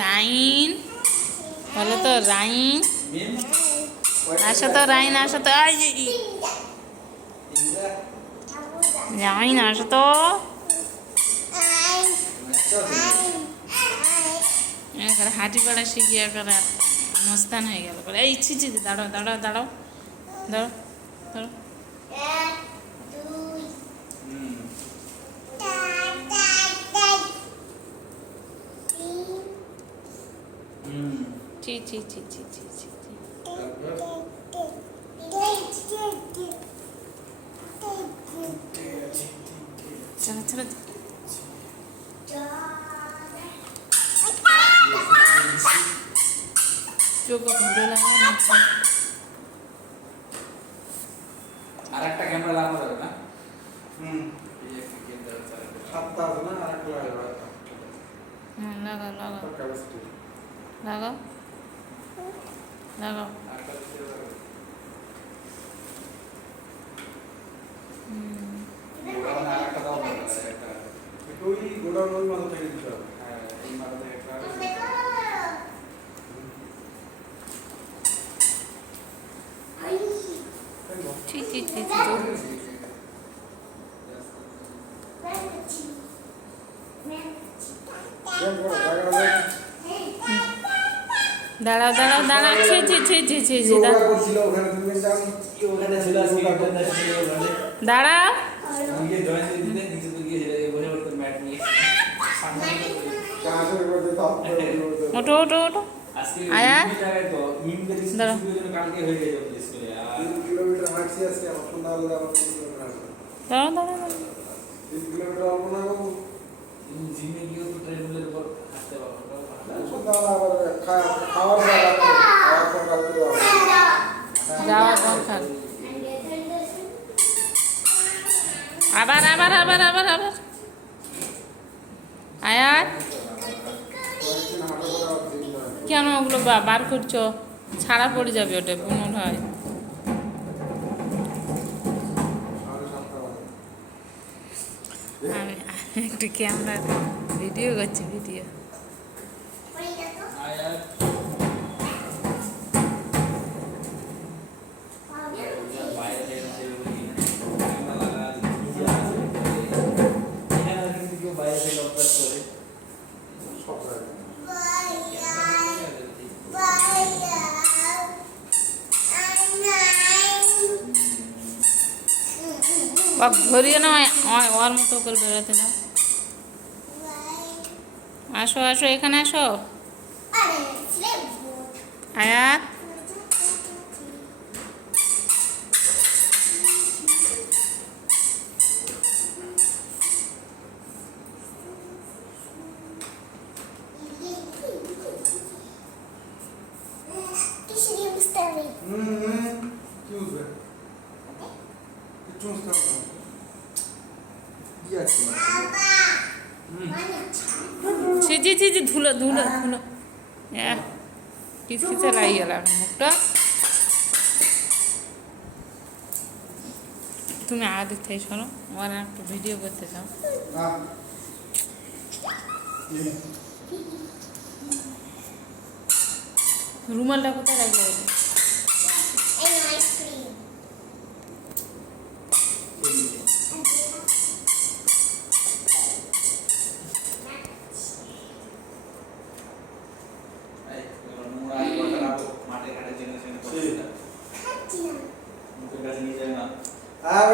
রাইন বলো তো, রাইন আসো তো, রাইন আসো তো, রাইন আসো তো। হাঁটি পাড়া শিখিয়ে করে মস্তান হয়ে গেল। এই ছি, দাঁড়াও দাঁড়াও দাঁড়াও দাঁড়াও দাঁড়াও। ছি ছি ছি ছি ছি ছি। চলো চলো। চোখ ঘুরে লাগে না। আর একটা ক্যামেরা লাগানো যাবে না? লাগাও লাগাও লাগাও লাগাও। ঠিক ঠিক ঠিক। দাঁড়াও দাঁড়াও দাঁড়াও। ছি ছি ছি ছি ছি ছি। দাঁড়াও। ওঠো ওঠো ওঠো। আয়া দাঁড়াও। দাঁড়াও দাঁড়াও। আবার আবার আবার আবার আবার। আয়াত কেন ওগুলো বার করছো? ছাড়া পড়ে যাবে, ওটা বুনন হয়। আমি একটু ক্যামেরা ভিডিও করছি, ভিডিও। ধরিয়ে না ওর মতো করে বেরোতে দাও। আসো আসো, এখানে আসো। আয়াত ছি ছি ছি ছি, ধুলো ধুলো ধুলো। কিচকিচে লাগিয়ে গেল এখন মুখটা। তুমি আগে থেকে শোনো, ওরা একটু ভিডিও করতে চাও। রুমালটা কোথায় রাখবে? আর